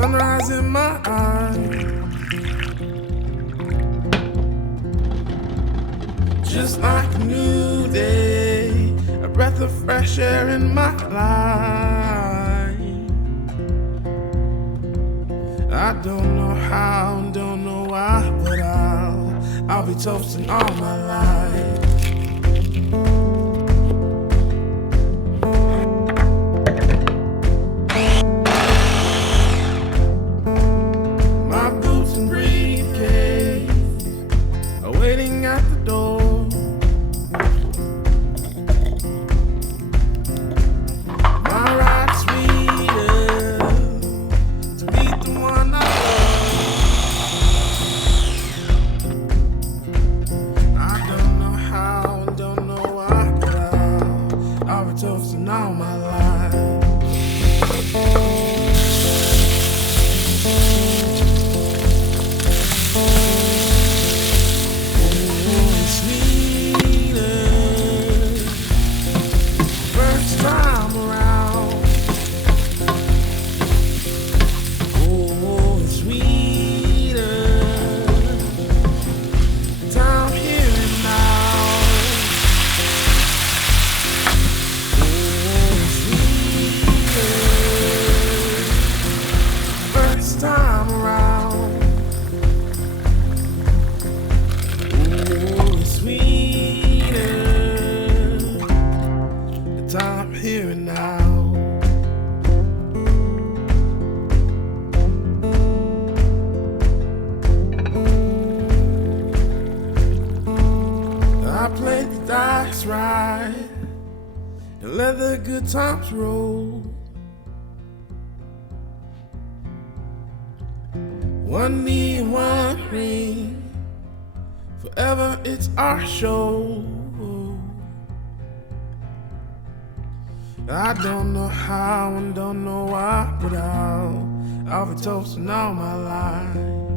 sunrise in my eyes, just like a new day, a breath of fresh air in my life. I don't know how, don't know why, but I'll be toasting all my life. My boots and briefcase are waiting at the door. My ride sweeter to meet the one I love. I don't know how, don't know why, but I'll be toasting all my life. Time here and now. I played the dice right and let the good times roll. One knee, one ring, forever it's our show. I don't know how and don't know why, but I'll be toasting all my life.